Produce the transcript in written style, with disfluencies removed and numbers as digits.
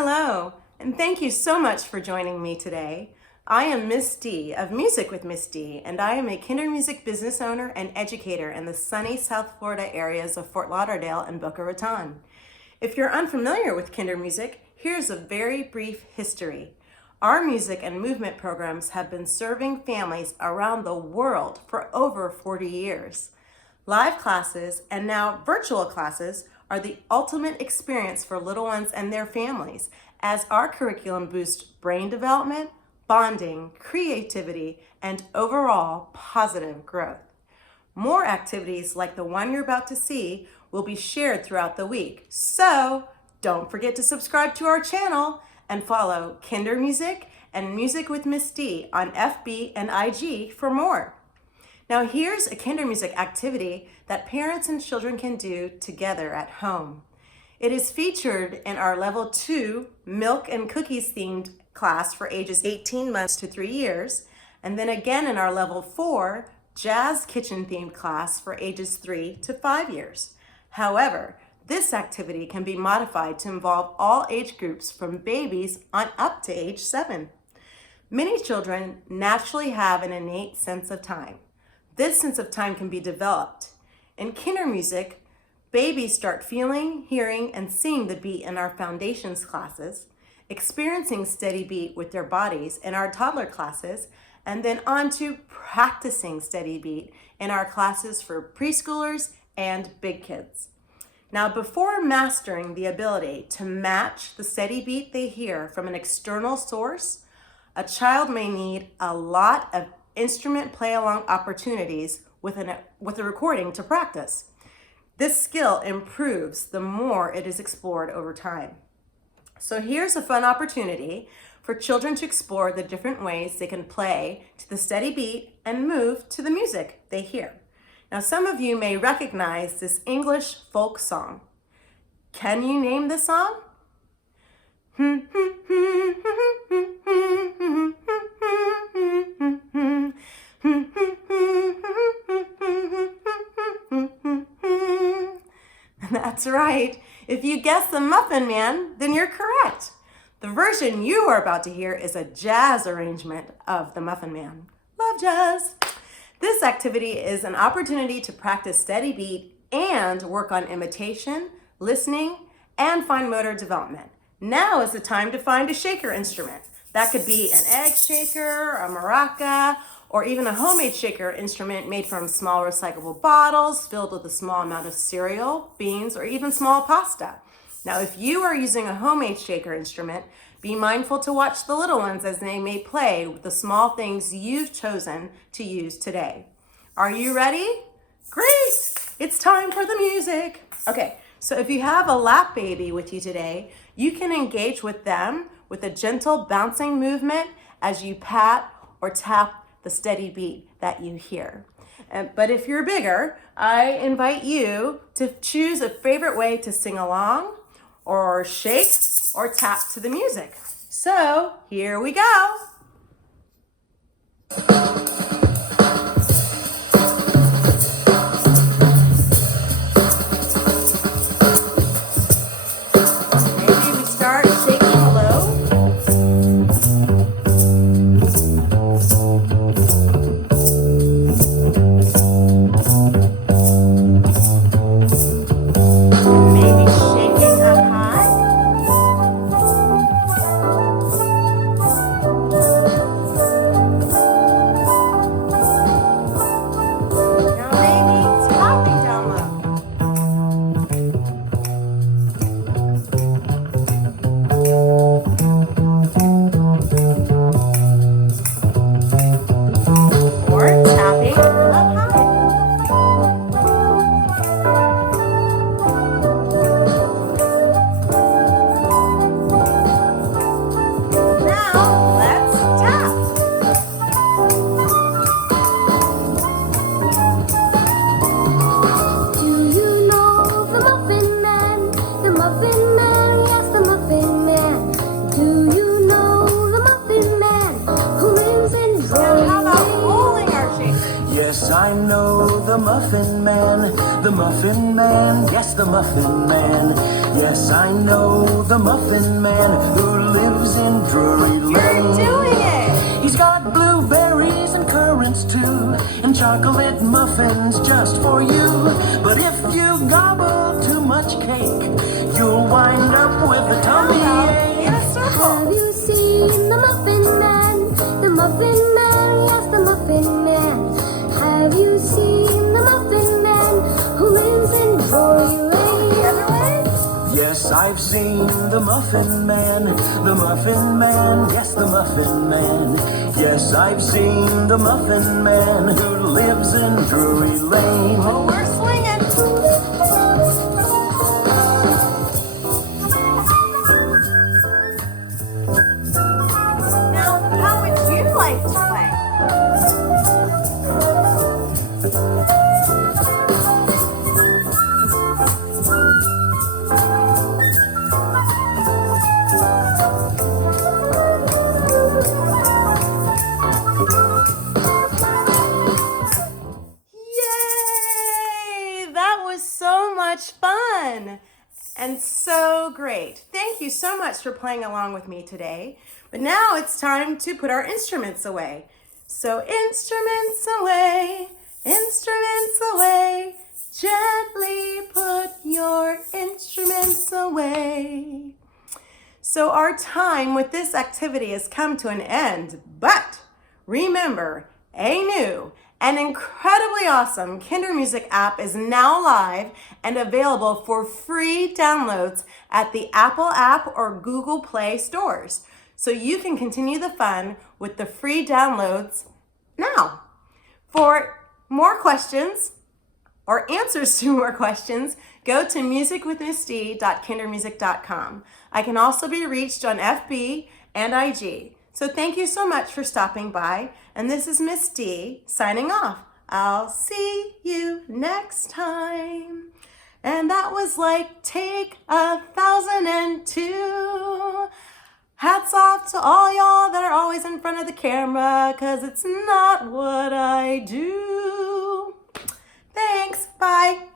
Hello, and thank you so much for joining me today. I am Miss Dee of Music with Miss Dee, and I am a Kindermusik business owner and educator in the sunny South Florida areas of Fort Lauderdale and Boca Raton. If you're unfamiliar with Kindermusik, here's a very brief history. Our music and movement programs have been serving families around the world for over 40 years. Live classes and now virtual classes are the ultimate experience for little ones and their families, as our curriculum boosts brain development, bonding, creativity, and overall positive growth. More activities like the one you're about to see will be shared throughout the week, so don't forget to subscribe to our channel and follow Kindermusik and Music with Miss Dee on FB and IG for more. Now here's a Kindermusik activity that parents and children can do together at home. It is featured in our Level 2 Milk and Cookies themed class for ages 18 months to 3 years, and then again in our Level 4 Jazz Kitchen themed class for ages 3 to 5 years. However, this activity can be modified to involve all age groups from babies on up to age 7. Many children naturally have an innate sense of time. This sense of time can be developed. In Kindermusik, babies start feeling, hearing, and seeing the beat in our foundations classes, experiencing steady beat with their bodies in our toddler classes, and then on to practicing steady beat in our classes for preschoolers and big kids. Now, before mastering the ability to match the steady beat they hear from an external source, a child may need a lot of instrument play-along opportunities with a recording to practice. This skill improves the more it is explored over time. So here's a fun opportunity for children to explore the different ways they can play to the steady beat and move to the music they hear. Now, some of you may recognize this English folk song. Can you name the song? That's right. If you guessed the Muffin Man, then you're correct. The version you are about to hear is a jazz arrangement of the Muffin Man. Love jazz. This activity is an opportunity to practice steady beat and work on imitation, listening, and fine motor development. Now is the time to find a shaker instrument. That could be an egg shaker, a maraca, or even a homemade shaker instrument made from small recyclable bottles filled with a small amount of cereal, beans, or even small pasta. Now, if you are using a homemade shaker instrument, be mindful to watch the little ones as they may play with the small things you've chosen to use today. Are you ready? Great! It's time for the music. Okay, so if you have a lap baby with you today, you can engage with them with a gentle bouncing movement as you pat or tap the steady beat that you hear. But if you're bigger, I invite you to choose a favorite way to sing along or shake or tap to the music. So here we go. Maybe we start shaking low. Maybe shaking up high. the Muffin Man. Yes, I know the Muffin Man who lives in Drury Lane. You're doing it! He's got blueberries and currants too, and chocolate muffins just for you. But if you gobble too much cake, you'll wind up with a tummy ache. In a circle. Have you seen the Muffin Man? The Muffin Man, yes, the Muffin Man. Have you seen the Muffin Man who lives in Drury Lane? The other way? Yes, I've seen the Muffin Man, the Muffin Man, yes, the Muffin Man. Yes, I've seen the Muffin Man who lives in Drury Lane. Oh, we're swinging. Now, how would you like to play? Yay! That was so much fun and so great. Thank you so much for playing along with me today. But now it's time to put our instruments away. So instruments away, gently put your instruments away. So our time with this activity has come to an end, but remember, a new and incredibly awesome Kindermusik app is now live and available for free downloads at the Apple App or Google Play stores. So you can continue the fun with the free downloads now. For more questions or answers to more questions, go to musicwithmissd.kindermusik.com. I can also be reached on FB and IG. So thank you so much for stopping by. And this is Miss D signing off. I'll see you next time. And that was like take 1,002. Hats off to all y'all that are always in front of the camera, 'cause it's not what I do. Thanks, bye.